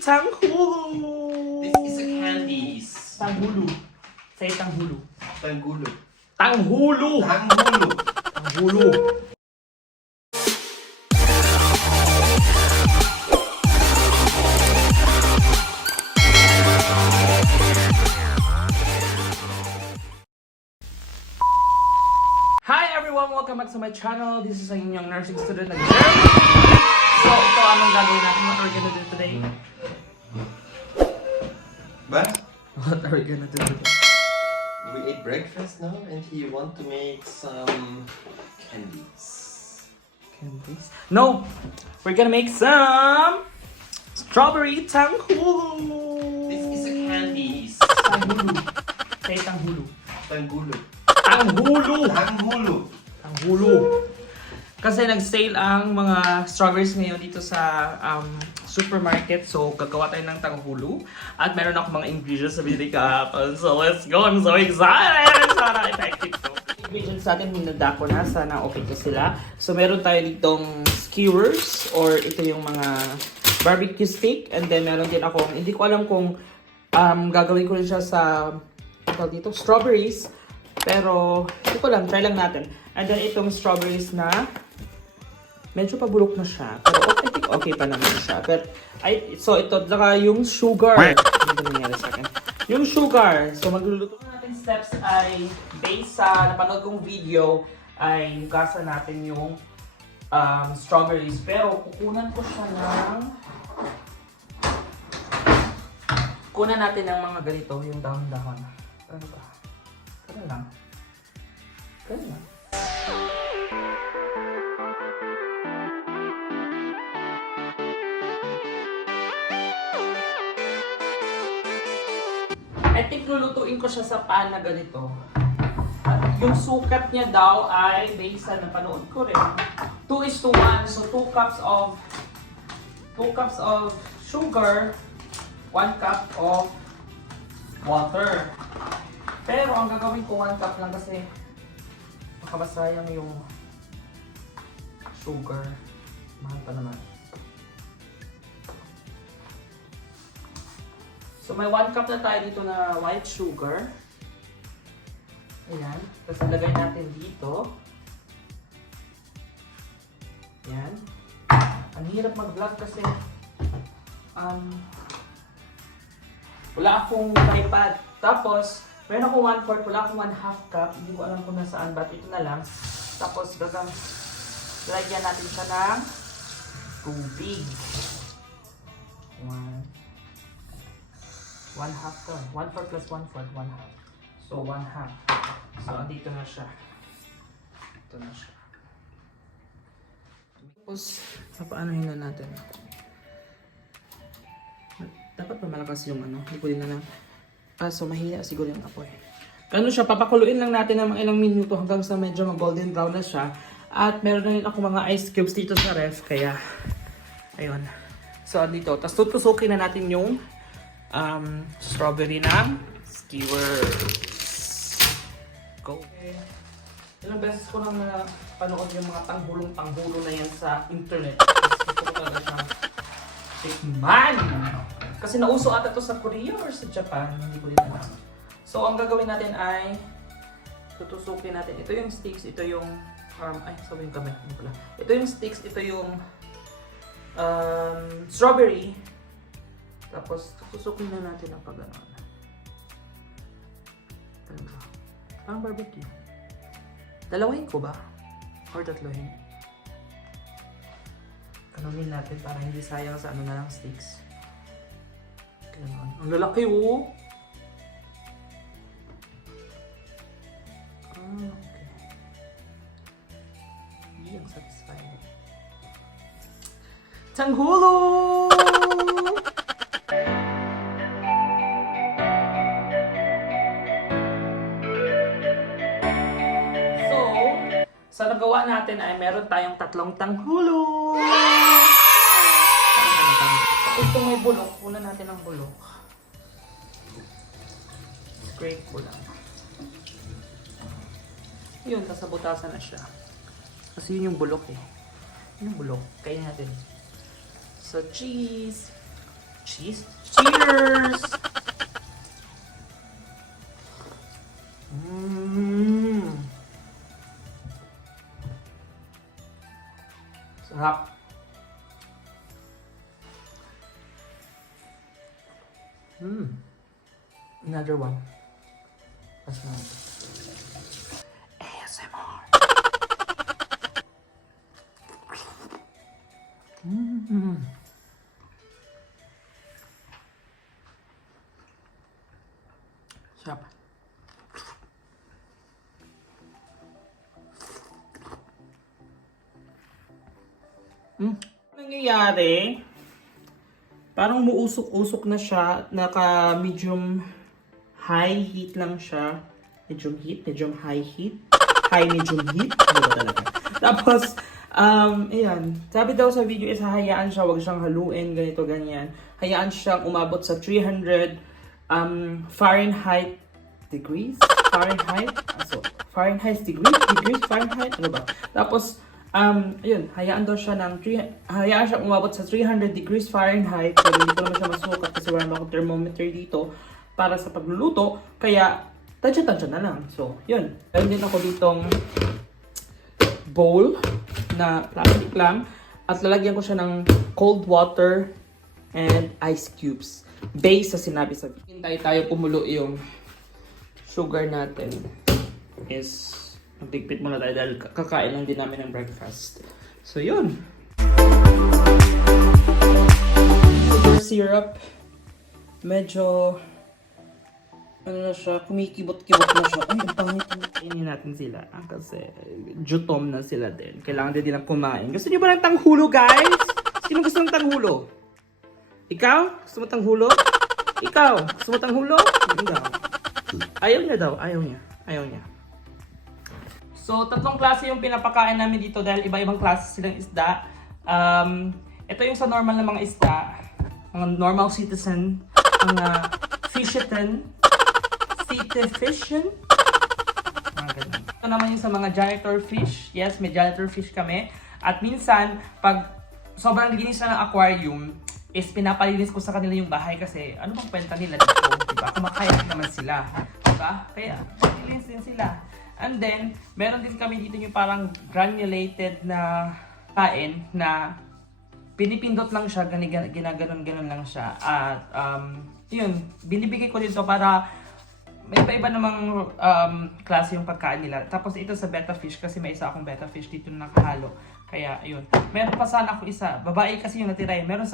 Tanghulu! This is a candies. Tanghulu. Say tanghulu. Tanggulo. Tanghulu! Tanggulo. Tanghulu. Hi everyone! Welcome back to my channel. This is ang inyong nursing student na Jeremy. So, ito anong gagawin natin? What are we gonna do today? What? What are we gonna do today? We ate breakfast now and he want to make some candies. Candies? No! We're gonna make some strawberry tanghulu! This is a candies. Tanghulu. Say tanghulu. Tanggulo. Tanghulu! Tanggulo. Tanghulu. Kasi nag-sale ang mga strawberries ngayon dito sa supermarket. So, gagawa tayo ng tanghulu. At meron ako mga ingredients sa binili kahapon. So, let's go! I'm so excited! Sana effective to. Ingredients natin, minadako na. Sana okay to sila. So, meron tayo ditong skewers or ito yung mga barbecue stick. And then, meron din akong, hindi ko alam kung gagawin ko rin siya sa dito, strawberries. Pero, hindi ko lang, try lang natin. And then, itong strawberries na medyo pabulok na siya. Pero I think okay pa naman siya. Pero, so ito, saka yung sugar. Ano ba nangyari sa akin? Yung sugar. So, magluluto natin steps ay based sa napanood kong video ay hugasan natin yung strawberries. Pero, kukunan ko siya kunan natin ng mga ganito, yung dahon-dahon. Ano ba? Ganun lang. Ganun lang. I think lulutuin ko siya sa pan na ganito. At yung sukat niya daw ay based sa napanood ko rin. 2:1. So 2 cups of sugar, 1 cup of water. Pero ang gagawin ko 1 cup lang kasi baka masayang yung sugar. Mahal pa naman. So may 1 cup na tayo dito na white sugar. Ayan. Tapos ilagay natin dito. Ayan. Ang hirap mag-vlog kasi wala akong tripod. Tapos meron akong 1/4, wala akong 1/2 cup. Hindi ko alam kung nasaan, but ito na lang. Tapos lagyan natin siya ng tubig. 1/2 to. 1/4 plus 1/4, 1/2. So, 1/2. So, andito na siya. Ito na siya. Tapos, papaanohin na natin. Dapat pa malakas yung hindi ko din na lang. So, mahina siguro yung apoy. Ano siya, papakuluin lang natin ng mga ilang minuto hanggang sa medyo mag-golden brown na siya. At meron na rin ako mga ice cubes dito sa ref, kaya, ayun. So, andito. Tapos, tutusukin na natin yung strawberry na skewers. Go. Okay. Ilang beses ko lang napanood yung mga tanghulong-tanghulo na yan sa internet. Tapos ko talaga siyang tikman. Kasi nauso ata to sa Korea or sa Japan. Hindi ko din alam. So, ang gagawin natin ay tutusukin natin. Ito yung sticks, ito yung sabi yung kamay. Ito yung sticks, ito yung strawberry. Tapos, tutusukin na natin ang pag-ganon. Parang barbecue. Dalawahin ko ba? Or tatlohin? Kanunin natin para hindi sayang sa na lang sticks. Ganon. Ang lalaki oh! Okay. Hindi ang satisfying. Tanghulu! So, nagawa natin ay meron tayong 3 tanghulu. Ito may bulok. Una natin ang bulok. Scrape ko lang. Yun, kasabutasan na siya. Kasi yun yung bulok eh. Yun yung bulok. Kaya natin. So, cheese. Cheese. Cheers! Sarap. Another one. That's not ASMR. Sarap. Nangyayari, parang muusok-usok na siya, naka medium high heat lang siya. Medium heat, medium high heat. High medium heat. Ano ba talaga? Tapos, ayan. Sabi daw sa video is hayaan siya, wag siyang haluin, ganito, ganyan. Hayaan siyang umabot sa 300 Fahrenheit degrees? Fahrenheit? So, Fahrenheit degrees? Fahrenheit? Ano ba? Tapos, ayun, hayaan daw siya hayaan siya umabot sa 300 degrees Fahrenheit. Pero hindi ko naman siya masukat kasi wala naman akong thermometer dito para sa pagluluto. Kaya, tansya-tansya na lang. So, yun. Meron din ako ditong bowl na plastic lang. At lalagyan ko siya ng cold water and ice cubes. Base sa sinabi sa video. Hintay tayo kumulo yung sugar natin. Is magtigpit muna tayo dahil kakain lang din namin ng breakfast. So, yun. Sugar syrup. Medyo ano na siya, kumikibot-kibot na siya. Ay, ang pangit. Kainin natin sila. Kasi jutom na sila din. Kailangan din nilang kumain. Gusto niyo ba ng tanghulo, guys? Sino gusto ng tanghulo? Ikaw? Gusto mo tanghulo? Ikaw? Gusto mo tanghulo? Hindi daw. Ayaw niya daw. Ayaw niya. Ayaw niya. So, tatlong klase yung pinapakain namin dito dahil iba-ibang klase silang isda. Ito yung sa normal na mga isda. Mga normal citizen. Mga fishitan. Fishin. Ito naman yung sa mga janitor fish. Yes, may janitor fish kami. At minsan, pag sobrang linis na ng aquarium, is pinapalinis ko sa kanila yung bahay kasi ano bang kwenta nila dito, diba? Kumakain naman sila, diba? Kaya, malinis din sila. And then, meron din kami dito yung parang granulated na kain na pinipindot lang siya, ginaganon-ganon lang siya. At, yun, binibigay ko dito para may iba-iba namang klase yung pagkain nila. Tapos ito sa betta fish kasi may isa akong betta fish dito na nakahalo. Kaya, ayun. Meron pa sana ako isa. Babae kasi yung natira. Meron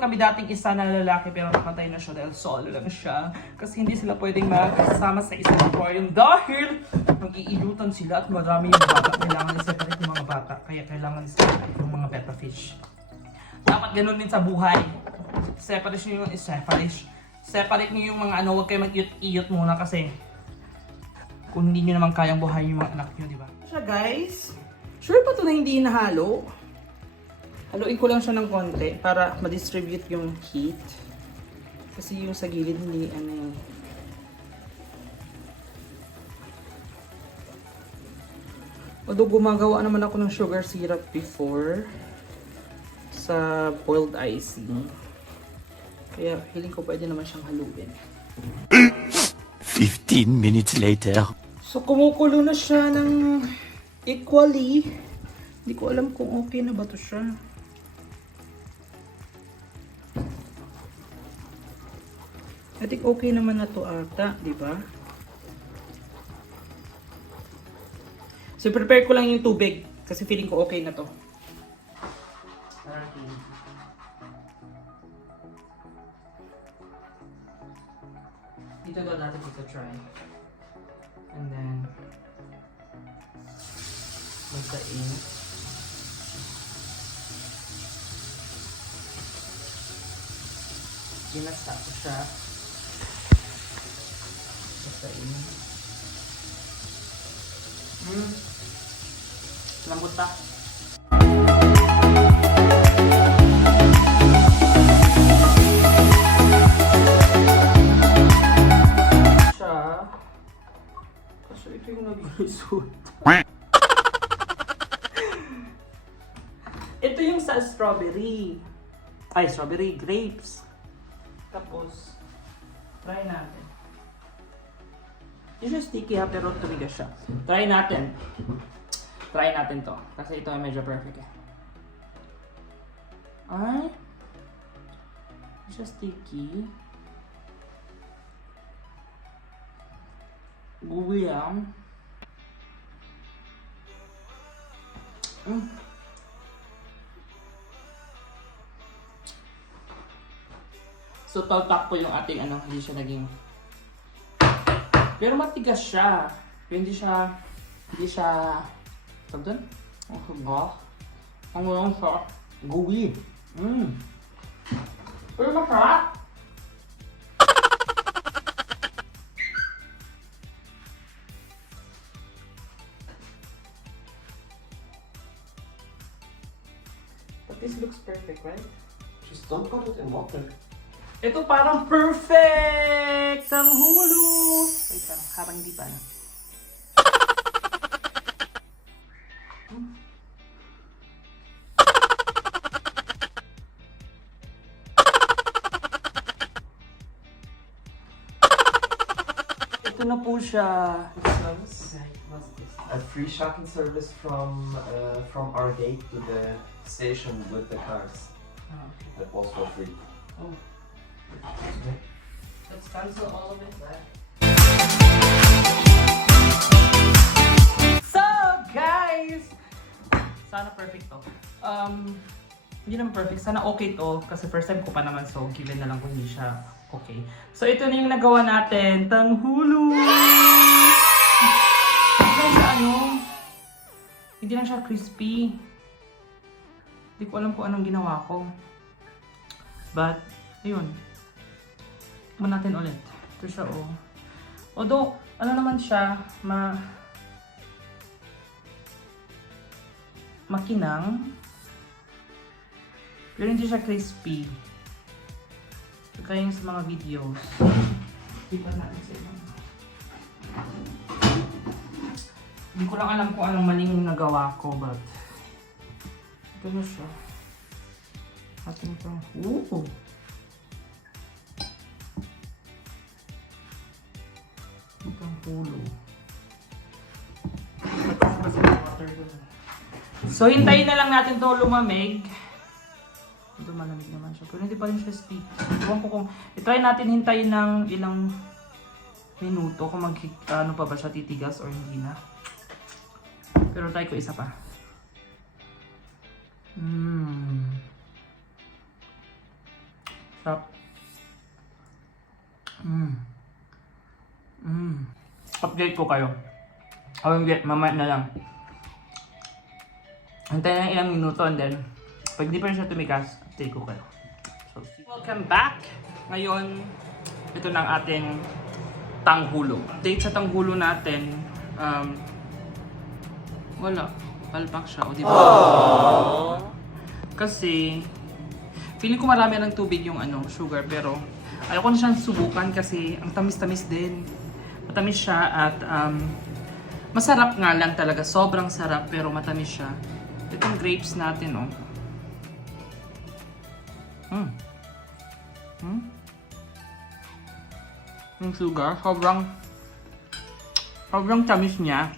kami dating isa na lalaki pero namatay na siya dahil solo lang siya. Kasi hindi sila pwedeng makasama sa isang aquarium dahil mag-iiyutan sila at marami yung bata. Kailangan i-separate yung mga bata. Kaya kailangan i-separate yung mga betta fish. Dapat ganun din sa buhay. Separate nyo yung mga ano, huwag kayo mag-iyot muna kasi kung hindi nyo naman kayang buhayin yung mga anak nyo, di ba? Siya guys, sure pa ito na hindi nahalo. Haluin ko lang siya ng konti para ma-distribute yung heat. Kasi yung sa gilid hindi ano yun. Although gumagawa naman ako ng sugar syrup before sa boiled icing. Kaya feeling ko pwede naman siyang haluin. 15 minutes later. So kumukulo na siya ng equally. Hindi ko alam kung okay na ba to siya. I think okay naman na to ata, di ba? So prepare ko lang yung tubig kasi feeling ko okay na to. Dito daw natin dito try. And then magtain. Ginasa ko siya. Magtain. Lambot pa. Ito yung nag-result. Ito yung sa strawberry. Ay, strawberry grapes. Tapos, try natin. Hindi siya sticky ha, pero tumigas siya. Try natin. Try natin to. Kasi ito ay medyo perfect eh. Ay. Hindi siya sticky. Gooey yan. So, talpak po yung ating ano, hindi siya naging... Pero matigas siya. Pero hindi siya... Tawag doon? Ang haba. Ang walang siya. Gooey. Pero masarap. But this looks perfect, right? Just don't put it in water. Ito parang perfect! Ang hulo! Wait lang, habang hindi pa. Ito na po siya. A free shuttle service from our gate to the station with the cars. Ah, okay. That was for free. Oh. Let's cancel all of it, right? So, guys! Sana perfect to. Hindi naman perfect. Sana okay to. Kasi first time ko pa naman. So, given na lang kung hindi siya okay. So, ito na yung nagawa natin. Tanghulo! Hindi lang siya hindi lang siya crispy. Hindi ko alam kung anong ginawa ko. But, ayun. Tignan natin ulit. Ito siya, oh. Although, ano naman siya, makinang. Pero hindi siya crispy. Kaya yung sa mga videos. Kita natin sa ibang. Hindi ko lang alam kung anong maling nagawa ko, but ito na siya. Ating pang itong pulo. So, hintayin na lang natin to lumamig. Ito malamig naman siya. Pero hindi pa rin siya stick. Iwan ko kung itry natin hintayin ng ilang minuto kung ano pa ba siya titigas or hindi na. Pero try ko isa pa. Sarap. Update ko kayo. O hindi, mamaya na lang. Hintayin ng ilang minuto and then pag di pa rin siya tumigas, update ko kayo. So, welcome back! Ngayon, ito na ang ating tanghulo. Update sa tanghulo natin. Wala. Palpak siya. O, di ba? Kasi, feeling ko marami ng tubig yung sugar. Pero, ayoko na siyang subukan kasi ang tamis-tamis din. Matamis siya at masarap nga lang talaga. Sobrang sarap pero matamis siya. Itong grapes natin, oh. Yung sugar, sobrang tamis niya.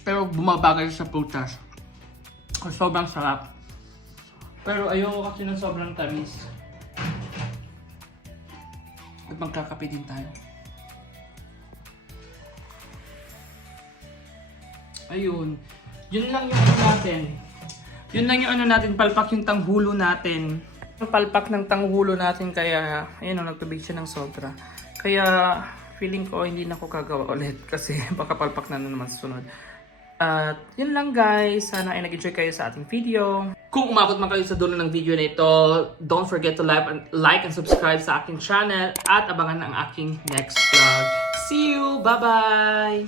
Pero bumabagay sa prutas. Sobrang sarap. Pero ayoko kasi ng sobrang tamis. At magkakape din tayo. Ayun. Yun lang yung natin. Yun lang yung natin, palpak yung tanghulo natin. Palpak ng tanghulo natin kaya, ayun nagtubig siya ng sobra. Kaya, feeling ko hindi na ako gagawa ulit kasi baka palpak na naman susunod. At yun lang guys, sana ay nag-enjoy kayo sa ating video. Kung umabot man kayo sa dulo ng video na ito, don't forget to like and subscribe sa aking channel at abangan ang aking next vlog. See you! Bye-bye!